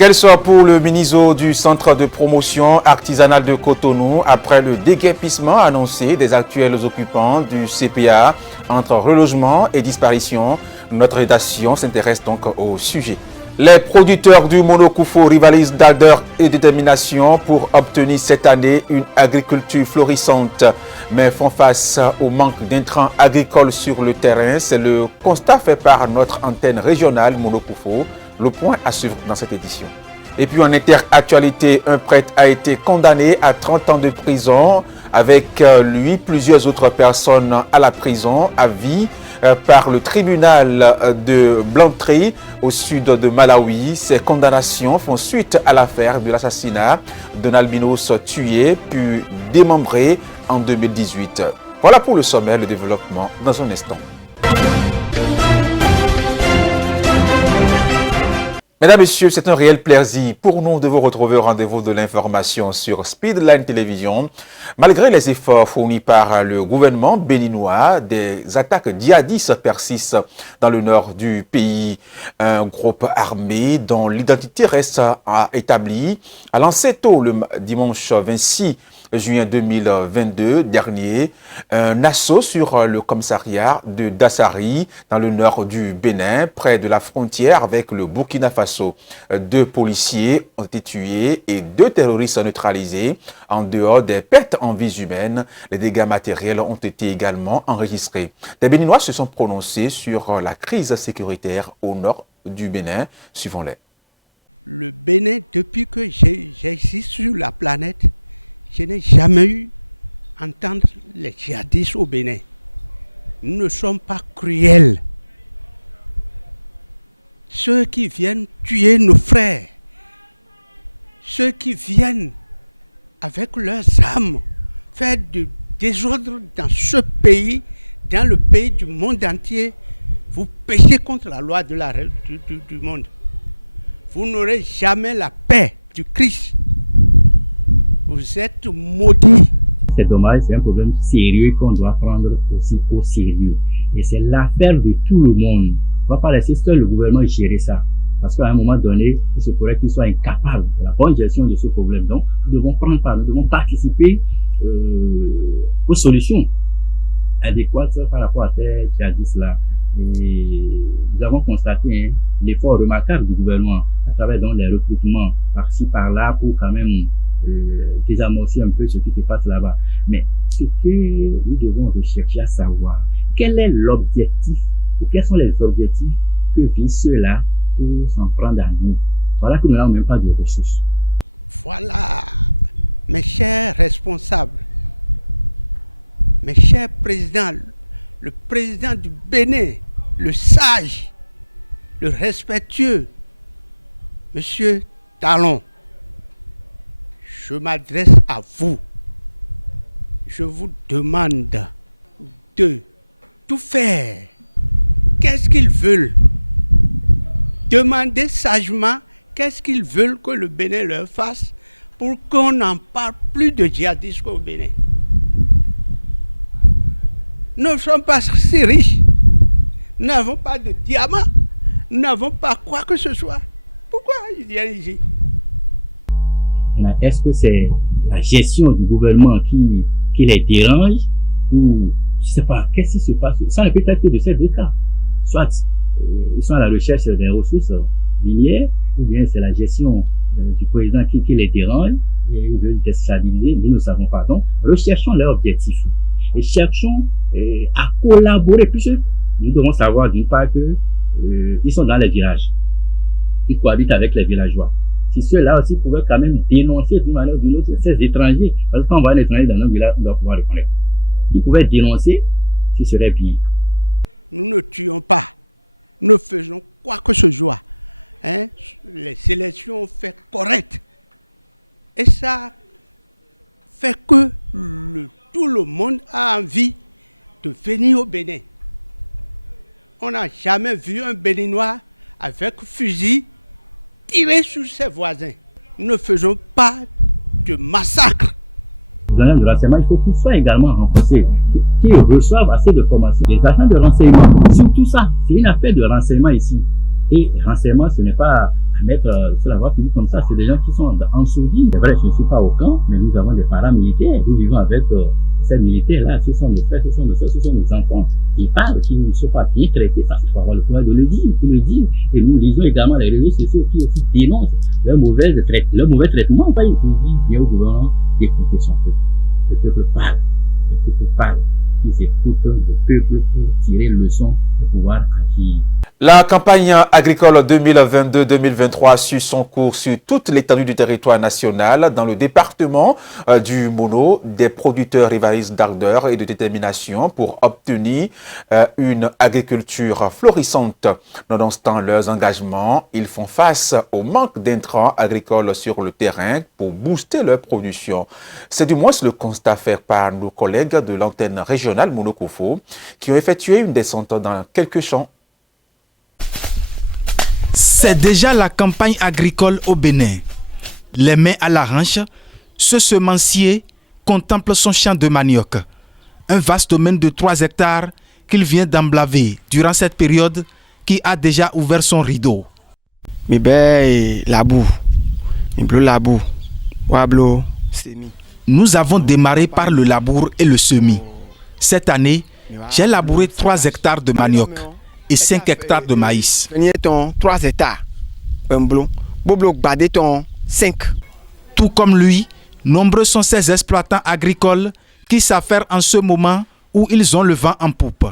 Quel sort pour le MINISO du Centre de promotion artisanale de Cotonou après le déguerpissement annoncé des actuels occupants du CPA entre relogement et disparition? Notre rédaction s'intéresse donc au sujet. Les producteurs du Monokoufo rivalisent d'ardeur et de détermination pour obtenir cette année une agriculture florissante, mais font face au manque d'intrants agricoles sur le terrain. C'est le constat fait par notre antenne régionale Monokoufo. Le point à suivre dans cette édition. Et puis en interactualité, un prêtre a été condamné à 30 ans de prison. Avec lui, plusieurs autres personnes à la prison à vie par le tribunal de Blantyre au sud de Malawi. Ces condamnations font suite à l'affaire de l'assassinat d'un albinos tué puis démembré en 2018. Voilà pour le sommet, le développement dans un instant. Mesdames, Messieurs, c'est un réel plaisir pour nous de vous retrouver au rendez-vous de l'information sur Speedline Télévision. Malgré les efforts fournis par le gouvernement béninois, des attaques djihadistes persistent dans le nord du pays. Un groupe armé dont l'identité reste à établir a lancé tôt le dimanche 26 juin 2022 dernier, un assaut sur le commissariat de Dassari dans le nord du Bénin, près de la frontière avec le Burkina Faso. 2 policiers ont été tués et 2 terroristes neutralisés. En dehors des pertes en vies humaines, les dégâts matériels ont été également enregistrés. Des Béninois se sont prononcés sur la crise sécuritaire au nord du Bénin. Suivons-les. Le Bénin, depuis que j'existe sur la planète, je n'ai jamais eu à entendre les djihadistes au Bénin. Nous ne sommes pas cruels. Ceux qui viennent tuer nos frères, ceux qui viennent avec leurs armes faire du désordre dans ce pays, dans le pays du monde entier, vous péchez contre la loi de du monde. Vous n'aurez jamais la paix du Christ. Vous êtes maudits. C'est dommage, c'est un problème sérieux qu'on doit prendre aussi au sérieux. Et c'est l'affaire de tout le monde. On ne va pas laisser seul le gouvernement gérer ça. Parce qu'à un moment donné, il se pourrait qu'il soit incapable de la bonne gestion de ce problème. Donc, nous devons prendre part, nous devons participer aux solutions adéquates par rapport à ces djihadistes-là. Et nous avons constaté l'effort remarquable du gouvernement à travers donc les recrutements par-ci par-là pour quand même désamorcer un peu ce qui se passe là-bas. Mais ce que nous devons rechercher à savoir, quel est l'objectif ou quels sont les objectifs que visent ceux-là pour s'en prendre à nous. Voilà que nous n'avons même pas de ressources. Voilà, mes chers responsables, mes chers présidents, le président du Bénin, le sage, le respectueux, Monsieur Talon, je m'adresse à vous. Je vous demande de tout faire. Qu'est-ce qu'ils veulent? Demandez sagement qu'est-ce qu'ils veulent que le Bénin leur fasse pour qu'on n'en parle plus de djihadistes au Bénin. Nous ne sommes pas si riches. Nous n'avons pas de diamants. Nous n'avons pas quoi que ce soit. Pourquoi ils viennent ici? Est-ce que c'est la gestion du gouvernement qui les dérange ou je ne sais pas, qu'est-ce qui se passe? Ça ne peut être que de ces 2 cas. Soit ils sont à la recherche des ressources minières ou bien c'est la gestion du président qui les dérange et ils veulent déstabiliser. Nous ne savons pas. Donc, recherchons leurs objectifs et cherchons à collaborer puisque nous devons savoir d'une part que ils sont dans les villages. Ils cohabitent avec les villageois. Si ceux-là aussi pouvaient quand même dénoncer d'une manière ou d'une autre ces étrangers, parce que quand on voit un étranger dans un village, on doit pouvoir le connaître. Ils pouvaient dénoncer, ce serait bien. Nous ne tuons pas. Nous faisons quoi que ce soit. Les sélections fait correct. Et ça fait que tout le monde a envie de venir au Bénin. On n'a jamais vu un Béninois avec fusil tirer sur ses voisins. Nous ne faisons pas de massacre. Les agents de renseignement, il faut qu'ils soient également renforcés, qu'ils reçoivent assez de formation. Les agents de renseignement, surtout ça, c'est une affaire de renseignement ici. Et renseignement, ce n'est pas mettre sur la voie publique comme ça. C'est des gens qui sont en sourdine. C'est vrai, je ne suis pas au camp, mais nous avons des paramilitaires. Nous vivons avec ces militaires-là. Ce sont nos frères, ce sont nos soeurs, ce sont nos enfants qui parlent, qui ne sont pas bien traités. Ça, il faut avoir le courage de le dire, Et nous lisons également les réseaux sociaux qui aussi dénoncent leur mauvais traitement. Il faut dire bien au gouvernement d'écouter son peuple. Le peuple parle. Le peuple parle. Ils écoutent le peuple pour tirer leçon et pouvoir agir. La campagne agricole 2022-2023 suit son cours sur toute l'étendue du territoire national. Dans le département du Mono, des producteurs rivalisent d'ardeur et de détermination pour obtenir une agriculture florissante. Nonobstant leurs engagements, ils font face au manque d'intrants agricoles sur le terrain pour booster leur production. C'est du moins le constat fait par nos collègues de l'antenne régionale Monokofo qui ont effectué une descente dans quelques champs. C'est déjà la campagne agricole au Bénin. Les mains à la hanche, ce semencier contemple son champ de manioc. Un vaste domaine de 3 hectares qu'il vient d'emblaver durant cette période qui a déjà ouvert son rideau. Nous avons démarré par le labour et le semis. Cette année, j'ai labouré 3 hectares de manioc et 5 hectares de maïs. 3 hectares. Tout comme lui, nombreux sont ces exploitants agricoles qui s'affairent en ce moment où ils ont le vent en poupe.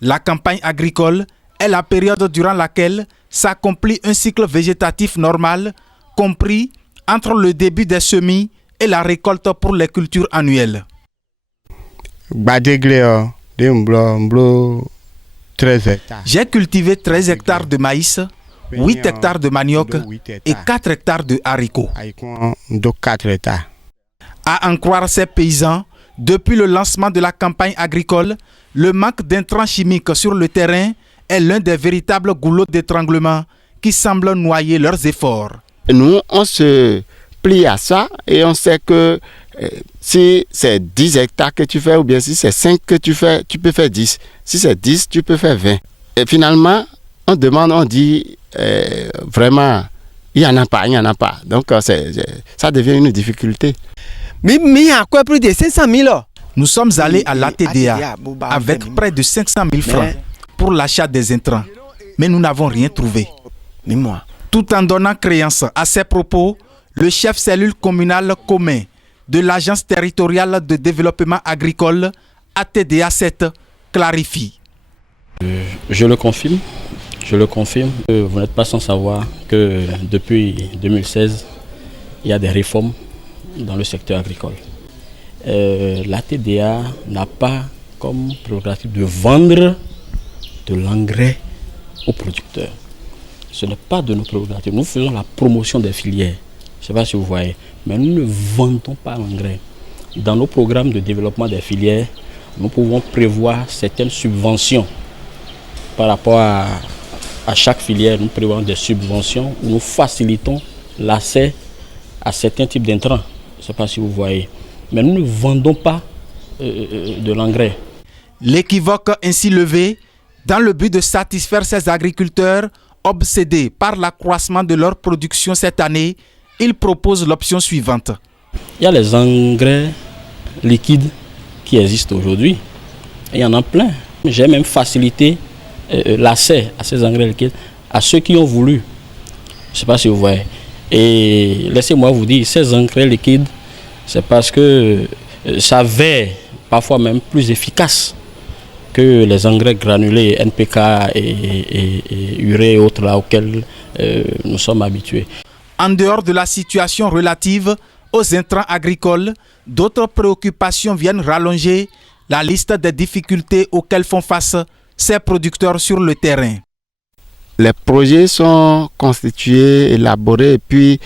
La campagne agricole est la période durant laquelle s'accomplit un cycle végétatif normal, compris entre le début des semis et la récolte pour les cultures annuelles. J'ai cultivé 13 hectares de maïs, 8 hectares de manioc et 4 hectares de haricots. À en croire ces paysans, depuis le lancement de la campagne agricole, le manque d'intrants chimiques sur le terrain est l'un des véritables goulots d'étranglement qui semblent noyer leurs efforts. Nous, on se plie à ça et on sait que si c'est 10 hectares que tu fais ou bien si c'est 5 que tu fais, tu peux faire 10. Si c'est 10, tu peux faire 20. Et finalement, on demande, on dit vraiment, il n'y en a pas. Donc, ça devient une difficulté. Mais il y a quoi plus de 500 000 €? Nous sommes allés à l'ATDA avec près de 500 000 francs pour l'achat des intrants. Mais nous n'avons rien trouvé. Tout en donnant créance à ces propos, le chef cellule communale commun de l'Agence territoriale de développement agricole, ATDA 7, clarifie. Je le confirme. Vous n'êtes pas sans savoir que depuis 2016, il y a des réformes dans le secteur agricole. L'ATDA n'a pas comme prérogative de vendre de l'engrais aux producteurs. Ce n'est pas de nos prérogatives. Nous faisons la promotion des filières. Je ne sais pas si vous voyez, mais nous ne vendons pas l'engrais. Dans nos programmes de développement des filières, nous pouvons prévoir certaines subventions par rapport à chaque filière. Nous prévoyons des subventions où nous facilitons l'accès à certains types d'intrants. Je ne sais pas si vous voyez, mais nous ne vendons pas de l'engrais. L'équivoque ainsi levé, dans le but de satisfaire ces agriculteurs obsédés par l'accroissement de leur production cette année, il propose l'option suivante. Il y a les engrais liquides qui existent aujourd'hui. Il y en a plein. J'ai même facilité l'accès à ces engrais liquides à ceux qui ont voulu. Je ne sais pas si vous voyez. Et laissez-moi vous dire, ces engrais liquides, c'est parce que ça s'avère parfois même plus efficace que les engrais granulés NPK et urée et autres là auxquels nous sommes habitués. En dehors de la situation relative aux intrants agricoles, d'autres préoccupations viennent rallonger la liste des difficultés auxquelles font face ces producteurs sur le terrain. Les projets sont constitués, élaborés et puis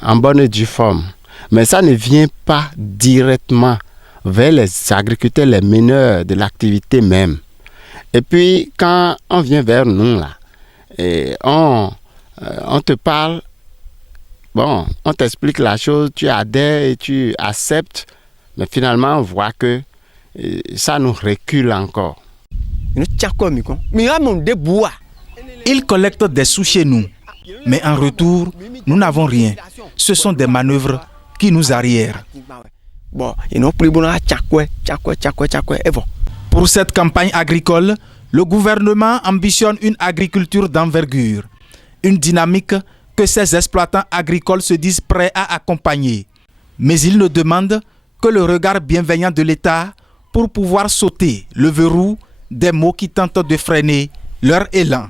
en bonne et due forme. Mais ça ne vient pas directement vers les agriculteurs, les meneurs de l'activité même. Et puis quand on vient vers nous, là, et on te parle, bon, on t'explique la chose, tu adhères et tu acceptes, mais finalement on voit que ça nous recule encore. Ils collectent des sous chez nous, Mais en retour, nous n'avons rien. Ce sont des manœuvres qui nous arrièrent. Pour cette campagne agricole, le gouvernement ambitionne une agriculture d'envergure, une dynamique que ces exploitants agricoles se disent prêts à accompagner. Mais ils ne demandent que le regard bienveillant de l'État pour pouvoir sauter le verrou des mots qui tentent de freiner leur élan.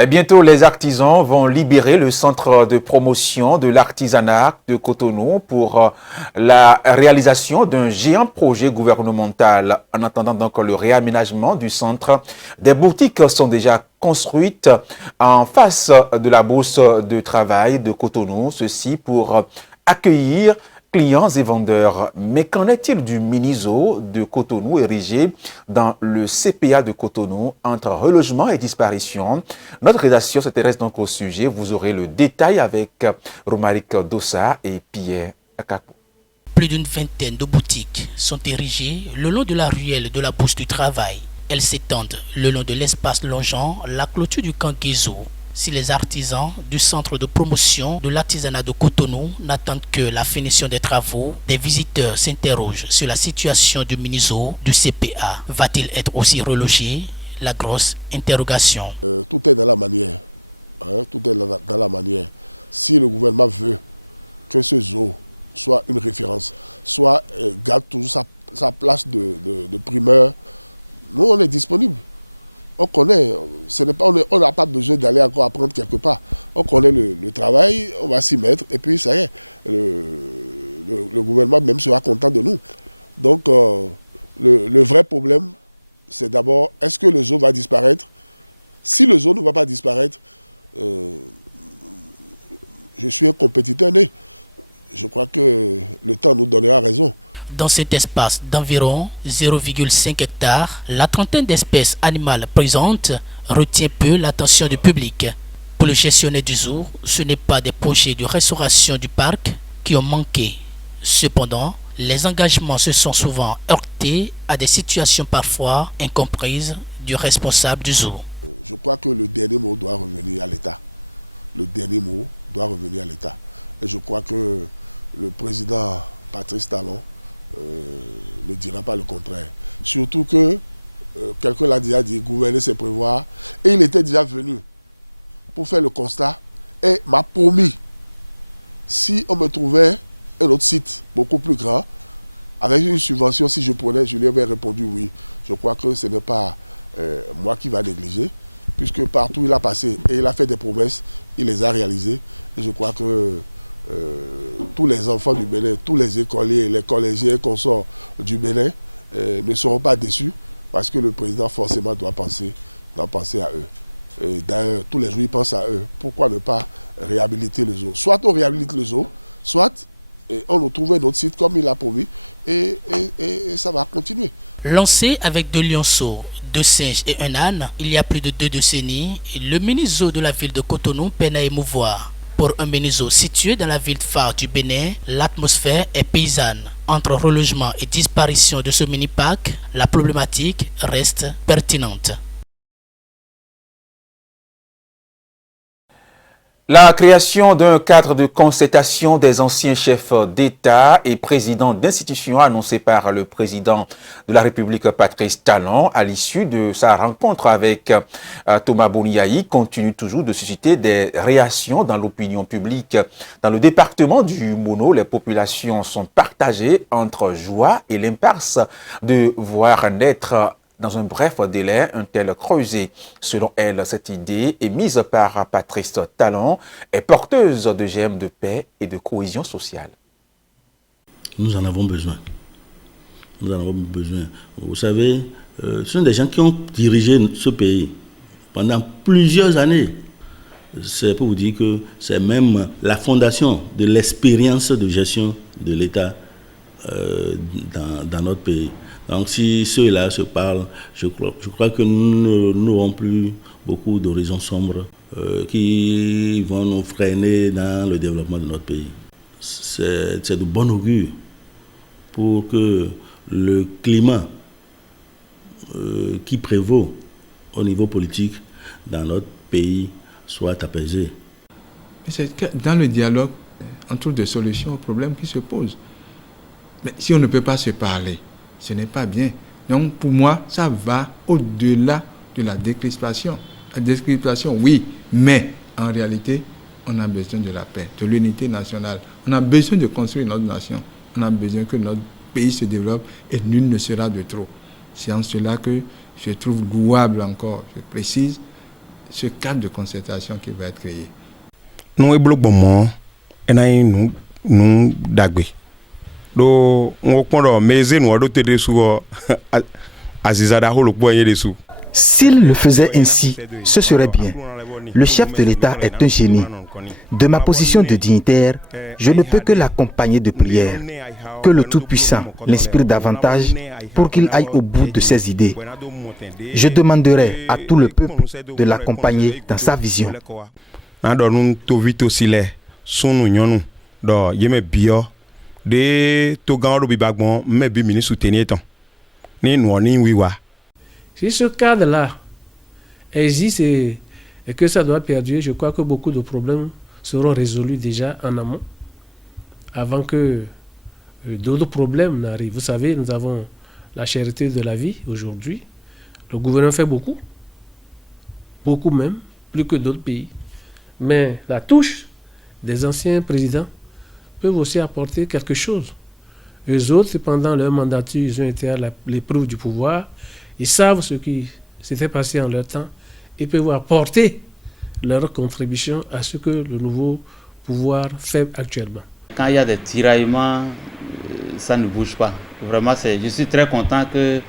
Et bientôt, les artisans vont libérer le centre de promotion de l'artisanat de Cotonou pour la réalisation d'un géant projet gouvernemental. En attendant donc le réaménagement du centre, des boutiques sont déjà construites en face de la bourse de travail de Cotonou, ceci pour accueillir clients et vendeurs. Mais qu'en est-il du mini-zoo de Cotonou érigé dans le CPA de Cotonou entre relogement et disparition? Notre rédaction s'intéresse donc au sujet. Vous aurez le détail avec Romaric Dossa et Pierre Akakou. Plus d'une vingtaine de boutiques sont érigées le long de la ruelle de la Bourse du Travail. Elles s'étendent le long de l'espace longeant la clôture du camp Guézo. Si les artisans du centre de promotion de l'artisanat de Cotonou n'attendent que la finition des travaux, des visiteurs s'interrogent sur la situation du mini-zoo du CPA. Va-t-il être aussi relogé? La grosse interrogation. Tout est dans la manière. Tout est dans la manière. Si le gouvernement veut que ce zoo soit une référence, soit garde toujours sa place de primeur, nous on est disponible. On connaît, on n'a pas besoin d'aller encore apprendre quelque part. On connaît le travail, on va s'y mettre et puis ça y est, le gouvernement même sera content de nous. Donc le vrai problème, c'est d'abord, est-ce que le zoo va disparaître? Si le zoo ne va pas disparaître, je suis un compétiteur né. Je crois que le temps nous donnera raison. Dans cet espace d'environ 0,5 hectares, la trentaine d'espèces animales présentes retient peu l'attention du public. Pour le gestionnaire du zoo, ce n'est pas des projets de restauration du parc qui ont manqué. Cependant, les engagements se sont souvent heurtés à des situations parfois incomprises du responsable du zoo. Je crois que le dernier mot doit revenir à l'État. Le dernier mot doit revenir à l'État. Et je crois que le président Patrice Talon ne dira pas le contraire. Surtout que quelqu'un l'a déjà dit, gouverner c'est prévoir. Et il était déjà venu pour faire le constat et m'a promis, si on me trouvait un autre site beaucoup plus grand, avec une subvention, si je prenais, je lui avais répondu oui. Je crois que ce n'est pas moi qui va négliger, puisque partout il a passé et il a fait des promesses, il les a réalisées. Et je crois que tous les enfants du Bénin, tous les écoliers, les collégiens et consorts du Bénin ne seront pas déçus parce que le président forcément doit penser à eux. Et d'ailleurs, tous les jours, il pense à eux. Pourquoi ne pas réhabiliter le zoo? Soit on réhabilite le zoo, soit on nous trouve un autre site comme il a promis et ça va continuer. Lancé avec 2 lionceaux, 2 singes et un âne, il y a plus de 2 décennies, le mini-zoo de la ville de Cotonou peine à émouvoir. Pour un mini-zoo situé dans la ville phare du Bénin, l'atmosphère est paysanne. Entre relogement et disparition de ce mini-parc, la problématique reste pertinente. La création d'un cadre de concertation des anciens chefs d'État et présidents d'institutions annoncé par le président de la République Patrice Talon à l'issue de sa rencontre avec Thomas Boniaï continue toujours de susciter des réactions dans l'opinion publique. Dans le département du Mono, les populations sont partagées entre joie et l'impasse de voir naître dans un bref délai un tel creuset. Selon elle, cette idée émise par Patrice Talon est porteuse de germes de paix et de cohésion sociale. Nous en avons besoin. Nous en avons besoin. Vous savez, ce sont des gens qui ont dirigé ce pays pendant plusieurs années. C'est pour vous dire que c'est même la fondation de l'expérience de gestion de l'État dans notre pays. Donc si ceux-là se parlent, je crois que nous n'aurons plus beaucoup d'horizons sombres qui vont nous freiner dans le développement de notre pays. C'est de bon augure pour que le climat qui prévaut au niveau politique dans notre pays soit apaisée. C'est que dans le dialogue, on trouve des solutions aux problèmes qui se posent. Mais si on ne peut pas se parler, ce n'est pas bien. Donc pour moi, ça va au-delà de la décrispation. La décrispation, oui, mais en réalité, on a besoin de la paix, de l'unité nationale. On a besoin de construire notre nation. On a besoin que notre pays se développe et nul ne sera de trop. C'est en cela que je trouve louable encore, je précise, ce cadre de concertation qui va être créé. Nous sommes bloqués, nous dagbe. Do on prend mais nous a doté de sous Azizada holo boyer de sous. S'il le faisait ainsi, ce serait bien. Le chef de l'État est un génie. De ma position de dignitaire, je ne peux que l'accompagner de prières. Que le Tout-Puissant l'inspire davantage pour qu'il aille au bout de ses idées. Je demanderai à tout le peuple de l'accompagner dans sa vision. Si ce cadre-là existe et que ça doit perdurer, je crois que beaucoup de problèmes seront résolus déjà en amont, avant que d'autres problèmes n'arrivent. Vous savez, nous avons la cherté de la vie aujourd'hui. Le gouvernement fait beaucoup, beaucoup même, plus que d'autres pays. Mais la touche des anciens présidents peuvent aussi apporter quelque chose. Eux autres, pendant leur mandature, ils ont été à l'épreuve du pouvoir. Ils savent ce qui s'était passé en leur temps et peuvent apporter leur contribution à ce que le nouveau pouvoir fait actuellement. Quand il y a des tiraillements, ça ne bouge pas. Vraiment, je suis très content que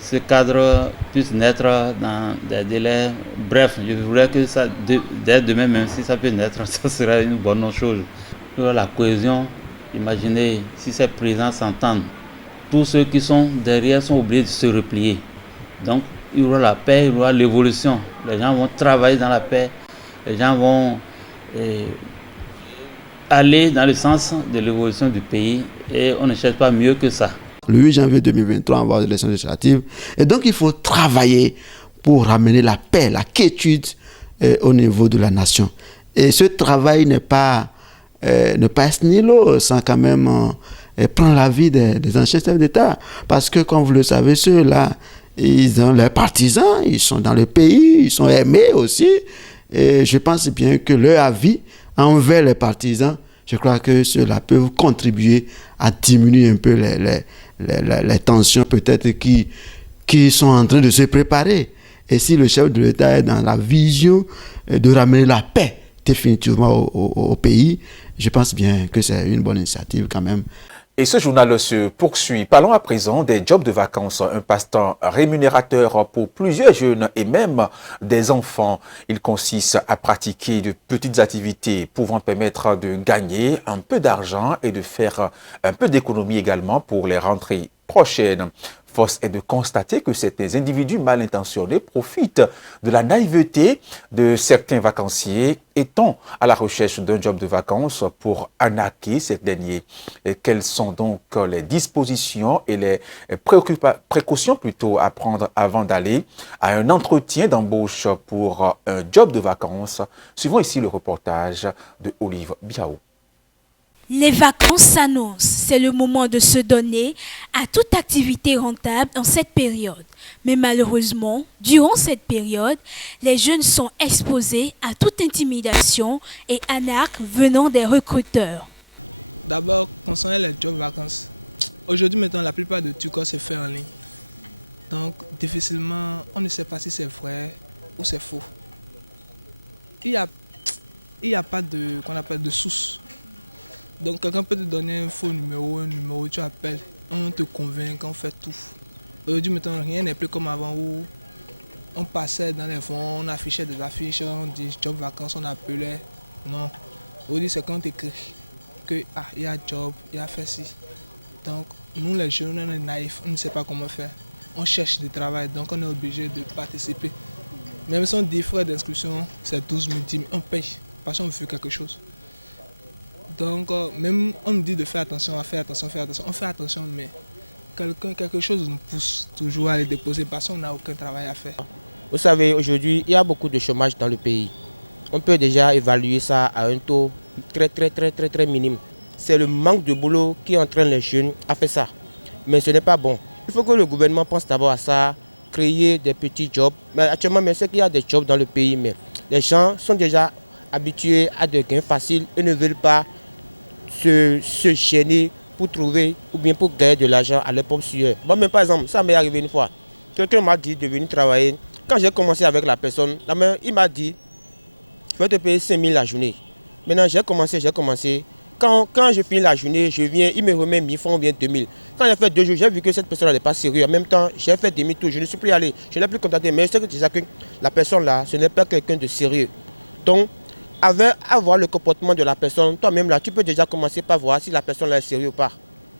ce cadre puisse naître dans des délais brefs. Je voudrais que ça, dès demain, même si ça peut naître, ça serait une bonne chose. La cohésion, imaginez si ces présidents s'entendent, tous ceux qui sont derrière sont obligés de se replier. Donc, il y aura la paix, il y aura l'évolution. Les gens vont travailler dans la paix, les gens vont aller dans le sens de l'évolution du pays et on ne cherche pas mieux que ça. Le 8 janvier 2023, on va avoir des élections législatives. Et donc, il faut travailler pour ramener la paix, la quiétude au niveau de la nation. Et ce travail n'est pas nihilo sans quand même prendre l'avis des anciens chefs d'État. Parce que, comme vous le savez, ceux-là, ils ont leurs partisans, ils sont dans le pays, ils sont aimés aussi. Et je pense bien que leur avis envers les partisans, je crois que cela peut contribuer à diminuer un peu les tensions peut-être qui sont en train de se préparer. Et si le chef de l'État est dans la vision de ramener la paix définitivement au pays, je pense bien que c'est une bonne initiative quand même. Et ce journal se poursuit. Parlons à présent des jobs de vacances, un passe-temps rémunérateur pour plusieurs jeunes et même des enfants. Il consiste à pratiquer de petites activités pouvant permettre de gagner un peu d'argent et de faire un peu d'économie également pour les rentrées prochaines. Force est de constater que certains individus mal intentionnés profitent de la naïveté de certains vacanciers étant à la recherche d'un job de vacances pour arnaquer ces derniers. Et quelles sont donc les dispositions et les précautions plutôt à prendre avant d'aller à un entretien d'embauche pour un job de vacances? Suivons ici le reportage de Olive Biao. Les vacances s'annoncent, c'est le moment de se donner à toute activité rentable en cette période. Mais malheureusement, durant cette période, les jeunes sont exposés à toute intimidation et arnaque venant des recruteurs. D'abord, concernant les jobs vacances, aujourd'hui maintenant la plupart de tout cas se fait en ligne. Donc difficilement, on ne sait pas si c'est vrai ou c'est faux. Il y a pas de qu'on appelle de source. Donc quelqu'un peut te donner un faux numéro, tu appelles, on te convainc, on fait tout. Aujourd'hui maintenant rien n'est plus comme avant où on passait dans les fonds, on affichait des affiches, on dit job vacances, on appelait. Non, aujourd'hui c'est quand on t'écrit que il y a job, il y a fait ci. Donc nous les jeunes on est naïfs, on ne sait pas comment faire. On cherche du travail, donc on est obligé de participer. Même si on dit frais d'inscription, c'est 12 000, 10 000, on paye parce qu'on veut quelque chose. Donc, même on nous dit de faire attention, on fait attention, mais quelque chose nous pousse toujours à les déposer parce qu'on n'a aucun travail à faire. Vous savez, aujourd'hui, il y a beaucoup de chômage dans le pays. On peut déjà évaluer ça à un taux très minime. C'est le manque de boulot qui entraîne les jeunes à faire ça. Mais ce n'est pas bon. Il faut que le gouvernement pense d'abord à ça, créer des petits jobs. Mais actuellement, je sais qu'il y a des jobs dans le pays, mais les gens sont déjà habitués à des gains faciles et ne veulent pas se gêner pour trouver ou bien pour gagner de l'argent à leur propre sueur. Bon, mais par exemple, ça m'est arrivé une fois. Quelqu'un m'a dit de venir travailler. Quand j'ai commencé avec la personne, il m'a dit, je vais te payer 5 000 la journée. Maintenant, j'ai commencé. Quand je finis la journée, je viens, il me remet 1000 francs ou bien 2000. Quand j'ai fait 2 jours, j'ai vu que cette personne n'est pas sérieuse. En même temps, j'ai fait demi-tour, je ne suis plus allé. Je n'ai plus contacté. Mais je sais que la personne là, ce n'est pas quelqu'un de sérieux. Donc, avoir le comportement de la personne, toi-même là, tu peux déjà commencer par voir si la personne là est sérieuse ou pas.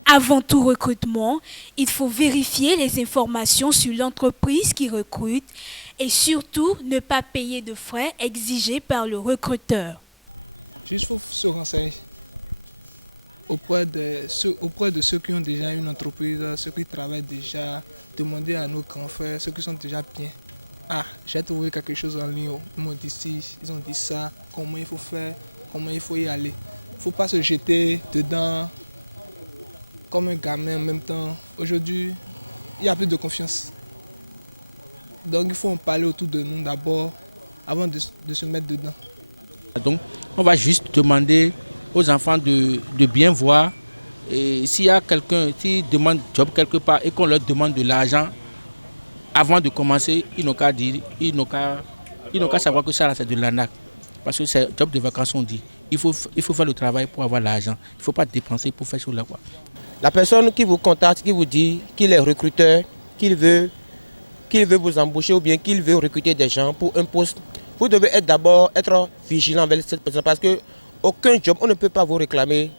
Avant tout recrutement, il faut vérifier les informations sur l'entreprise qui recrute et surtout ne pas payer de frais exigés par le recruteur. Juste faut se renseigner auprès de ceux qui ont déjà une entreprise, ceux qui travaillent déjà, demander à nos grands frères, ceux qui sont déjà bien. Ah, j'ai trouvé quelque chose en ligne, ils m'ont dit ci, ils ont dit ça, comment il faut faire, comment il faut y aller. Il ne faut pas se jeter dedans comme un gamin en même temps. Aujourd'hui, il n'y a plus de confiance. Donc il faut en parler autour de nous d'abord, avant de se mettre dedans. Donc on va juste demander aux enfants de bien voir. Et s'il y a quelqu'un qui demande job quelque part et qu'on leur demande de l'argent, avant de commencer, ils n'ont qu'à dire, ils n'ont qu'à savoir que ça c'est de l'arnaque. Parce que c'est job de vacances, on dit. Il faut faire le travail pour avoir l'argent. Il ne faut pas dépenser pour faire cela. La personne qui vous contacte, qui vous dit qu'il est recruteur, qu'il veut vous embaucher ou bien qu'il veut recruter des gens pour un poste, vous devez d'abord être vigilant avec cette personne parce que aucun job, on ne peut pas vous réclamer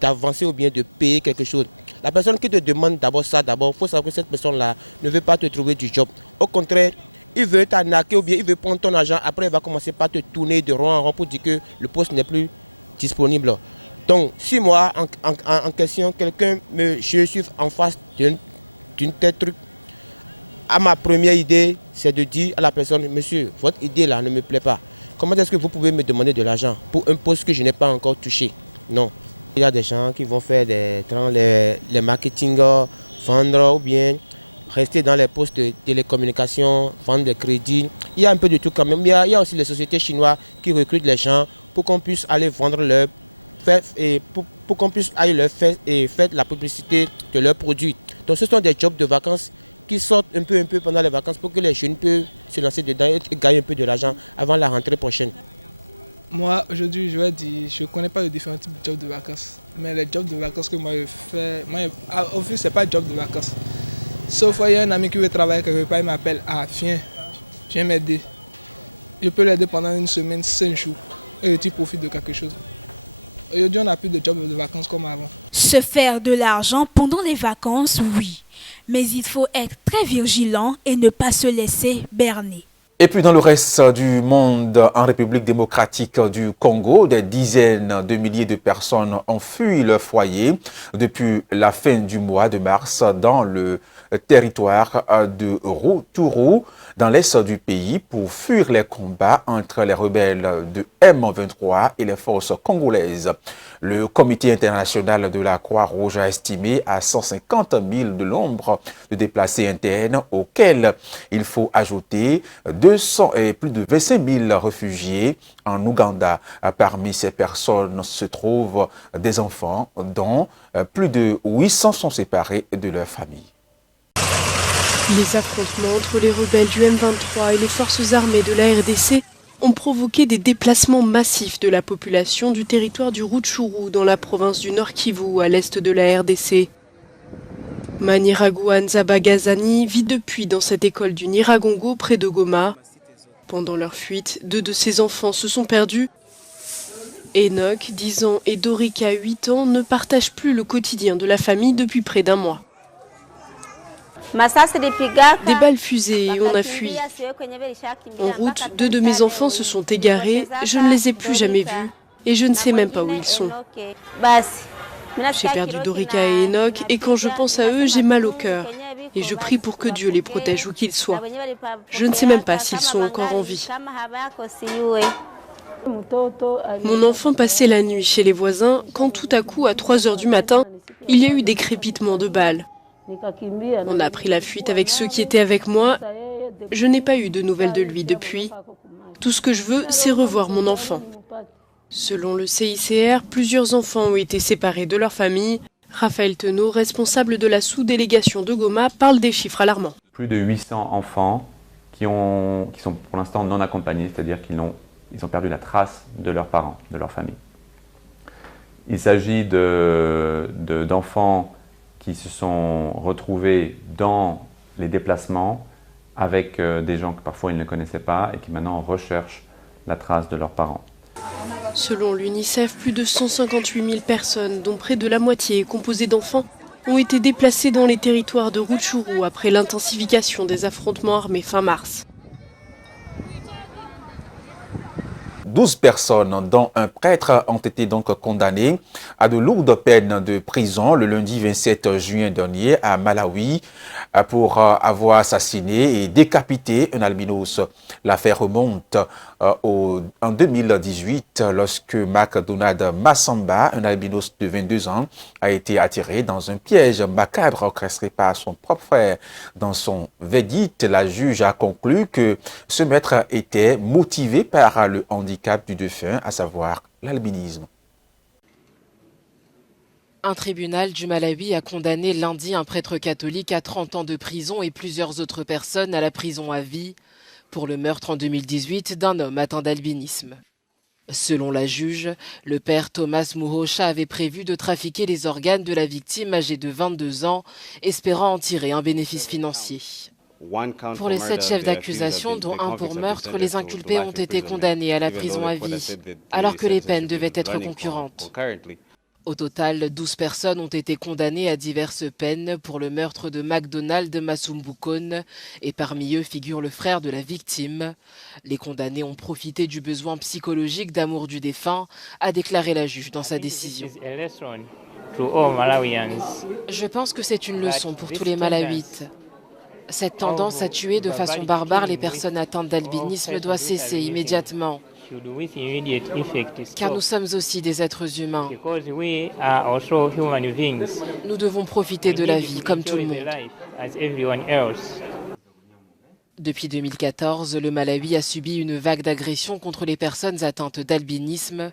d'avancer ou bien de payer quelque chose. La personne qui te demande d'abord ça, il faut savoir que cette personne-là ne veut pas te trouver du job. Au contraire, il veut t'arnaquer ou bien il veut prendre ton argent. Après, il va commencer par te tourner de rond en rond pour dire que le poste n'est plus disponible. Donc, si moi, en question, je suis en face d'une telle truc, à ma première idée, c'est de dire à la personne, monsieur, votre idée là ne me plaît pas. Comment est-ce que vous pouvez me demander de l'argent pour un poste que je n'ai pas encore touché? Non. Il y a des gens qui vont faire les marketing, vendre ou bien rester dans les postes de télécommunication, vendre des crédits. Il y a un peu de tout quand même. Il y a aussi les sociétés chinoises qui recrutent les gens pour qu'on puisse aller vendre leur pour qu'on puisse aller leur faire la publicité de leurs produits. Donc ce sont des jobs de vacances qui sortent un peu pendant les vacances pour que les jeunes puissent se lancer dedans et gagner un peu de l'argent avant la rentrée prochaine. Moi, aujourd'hui, je vais dire, je ne connais pas les différents types de jobs de vacances. Mais les jobs de vacances que moi je fais, au fait, ce n'est pas un job de vacances. Sauf qu'il y a un ami qui veut travailler quelque part, il m'appelle, viens m'aider. Je peux l'aider pendant une semaine, 5 jours. Et tu profites de quelque chose. Aujourd'hui, on n'a plus de jobs de vacances comme avant. Se faire de l'argent pendant les vacances, oui. Mais il faut être très vigilant et ne pas se laisser berner. Et puis dans le reste du monde, en République démocratique du Congo, des dizaines de milliers de personnes ont fui leur foyer depuis la fin du mois de mars dans le territoire de Rutshuru, dans l'est du pays, pour fuir les combats entre les rebelles de M23 et les forces congolaises. Le Comité international de la Croix-Rouge a estimé à 150 000 de nombre de déplacés internes, auxquels il faut ajouter 200 et plus de 25 000 réfugiés en Ouganda. Parmi ces personnes se trouvent des enfants, dont plus de 800 sont séparés de leur famille. Les affrontements entre les rebelles du M23 et les forces armées de la RDC ont provoqué des déplacements massifs de la population du territoire du Rutshuru dans la province du Nord Kivu à l'est de la RDC. Maniragouane Zabagazani vit depuis dans cette école du Nyiragongo près de Goma. Pendant leur fuite, 2 de ses enfants se sont perdus. Enoch, 10 ans, et Dorika, 8 ans, ne partagent plus le quotidien de la famille depuis près d'un mois. Des balles fusées et on a fui. En route, 2 de mes enfants se sont égarés, je ne les ai plus jamais vus et je ne sais même pas où ils sont. J'ai perdu Dorika et Enoch et quand je pense à eux, j'ai mal au cœur. et je prie pour que Dieu les protège où qu'ils soient. Je ne sais même pas s'ils sont encore en vie. Mon enfant passait la nuit chez les voisins quand tout à coup, à 3 heures du matin, il y a eu des crépitements de balles. On a pris la fuite avec ceux qui étaient avec moi. Je n'ai pas eu de nouvelles de lui depuis. Tout ce que je veux, c'est revoir mon enfant. Selon le CICR, plusieurs enfants ont été séparés de leur famille. Raphaël Tenot, responsable de la sous-délégation de Goma, parle des chiffres alarmants. Plus de 800 enfants qui sont pour l'instant non accompagnés, c'est-à-dire qu'ils ont perdu la trace de leurs parents, de leur famille. Il s'agit d'enfants qui se sont retrouvés dans les déplacements avec des gens que parfois ils ne connaissaient pas et qui maintenant recherchent la trace de leurs parents. Selon l'UNICEF, plus de 158 000 personnes, dont près de la moitié composée d'enfants, ont été déplacées dans les territoires de Rutshuru après l'intensification des affrontements armés fin mars. 12 personnes, dont un prêtre, ont été donc condamnées à de lourdes peines de prison le lundi 27 juin dernier à Malawi pour avoir assassiné et décapité un albinos. L'affaire remonte en 2018 lorsque McDonald Massamba, un albinos de 22 ans, a été attiré dans un piège macabre orchestré par son propre frère. Dans son verdict, la juge a conclu que ce maître était motivé par le handicap du défunt, à savoir l'albinisme. Un tribunal du Malawi a condamné lundi un prêtre catholique à 30 ans de prison et plusieurs autres personnes à la prison à vie pour le meurtre en 2018 d'un homme atteint d'albinisme. Selon la juge, le père Thomas Muhosha avait prévu de trafiquer les organes de la victime âgée de 22 ans, espérant en tirer un bénéfice financier. Pour les 7 chefs d'accusation, dont un pour meurtre, les inculpés ont été condamnés à la prison à vie, alors que les peines devaient être concurrentes. Au total, 12 personnes ont été condamnées à diverses peines pour le meurtre de McDonald Masumbukon, et parmi eux figure le frère de la victime. Les condamnés ont profité du besoin psychologique d'amour du défunt, a déclaré la juge dans sa décision. Je pense que c'est une leçon pour tous les Malawites. Cette tendance à tuer de façon barbare les personnes atteintes d'albinisme doit cesser immédiatement. Car nous sommes aussi des êtres humains. Nous devons profiter de la vie comme tout le monde. Depuis 2014, le Malawi a subi une vague d'agressions contre les personnes atteintes d'albinisme.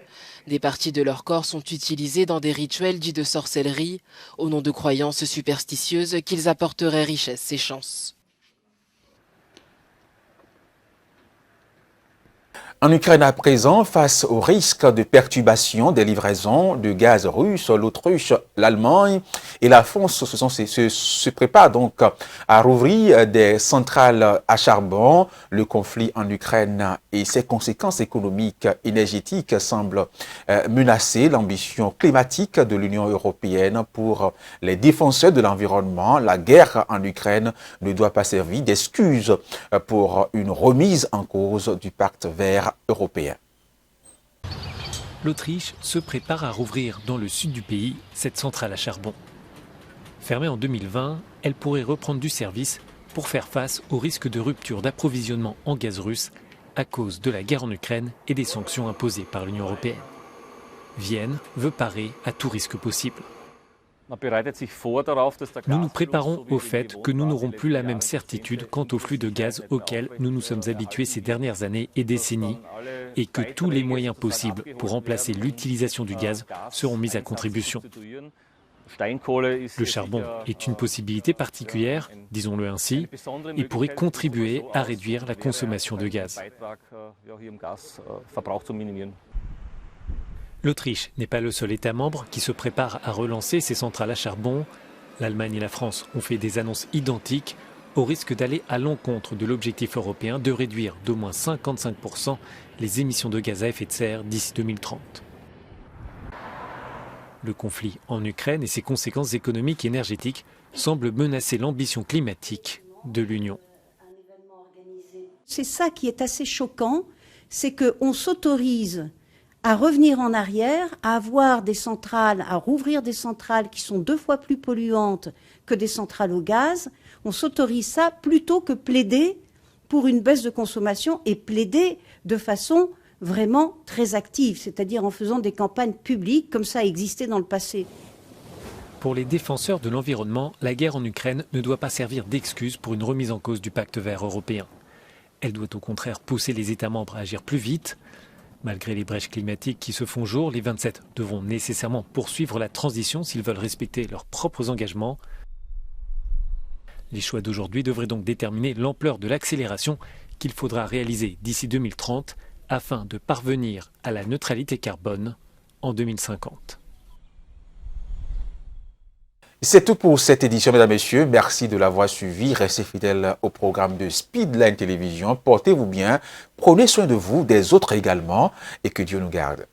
Des parties de leur corps sont utilisées dans des rituels dits de sorcellerie, au nom de croyances superstitieuses qu'ils apporteraient richesse et chance. En Ukraine à présent, face au risque de perturbation des livraisons de gaz russe, l'Autriche, l'Allemagne et la France se préparent donc à rouvrir des centrales à charbon. Le conflit en Ukraine et ses conséquences économiques et énergétiques semblent menacer l'ambition climatique de l'Union européenne. Pour les défenseurs de l'environnement, la guerre en Ukraine ne doit pas servir d'excuse pour une remise en cause du pacte vert européen. L'Autriche se prépare à rouvrir dans le sud du pays cette centrale à charbon. Fermée en 2020, elle pourrait reprendre du service pour faire face au risque de rupture d'approvisionnement en gaz russe à cause de la guerre en Ukraine et des sanctions imposées par l'Union européenne. Vienne veut parer à tout risque possible. Nous nous préparons au fait que nous n'aurons plus la même certitude quant au flux de gaz auquel nous nous sommes habitués ces dernières années et décennies, et que tous les moyens possibles pour remplacer l'utilisation du gaz seront mis à contribution. Le charbon est une possibilité particulière, disons-le ainsi, et pourrait contribuer à réduire la consommation de gaz. L'Autriche n'est pas le seul État membre qui se prépare à relancer ses centrales à charbon. L'Allemagne et la France ont fait des annonces identiques au risque d'aller à l'encontre de l'objectif européen de réduire d'au moins 55% les émissions de gaz à effet de serre d'ici 2030. Le conflit en Ukraine et ses conséquences économiques et énergétiques semblent menacer l'ambition climatique de l'Union. C'est ça qui est assez choquant, c'est qu'on s'autorise à revenir en arrière, à avoir des centrales, à rouvrir des centrales qui sont 2 fois plus polluantes que des centrales au gaz. On s'autorise ça plutôt que plaider pour une baisse de consommation et plaider de façon vraiment très active, c'est-à-dire en faisant des campagnes publiques comme ça a existé dans le passé. Pour les défenseurs de l'environnement, la guerre en Ukraine ne doit pas servir d'excuse pour une remise en cause du pacte vert européen. Elle doit au contraire pousser les États membres à agir plus vite. Malgré les brèches climatiques qui se font jour, les 27 devront nécessairement poursuivre la transition s'ils veulent respecter leurs propres engagements. Les choix d'aujourd'hui devraient donc déterminer l'ampleur de l'accélération qu'il faudra réaliser d'ici 2030 afin de parvenir à la neutralité carbone en 2050. C'est tout pour cette édition, mesdames et messieurs. Merci de l'avoir suivi. Restez fidèles au programme de Speedline Télévision. Portez-vous bien, prenez soin de vous, des autres également, et que Dieu nous garde.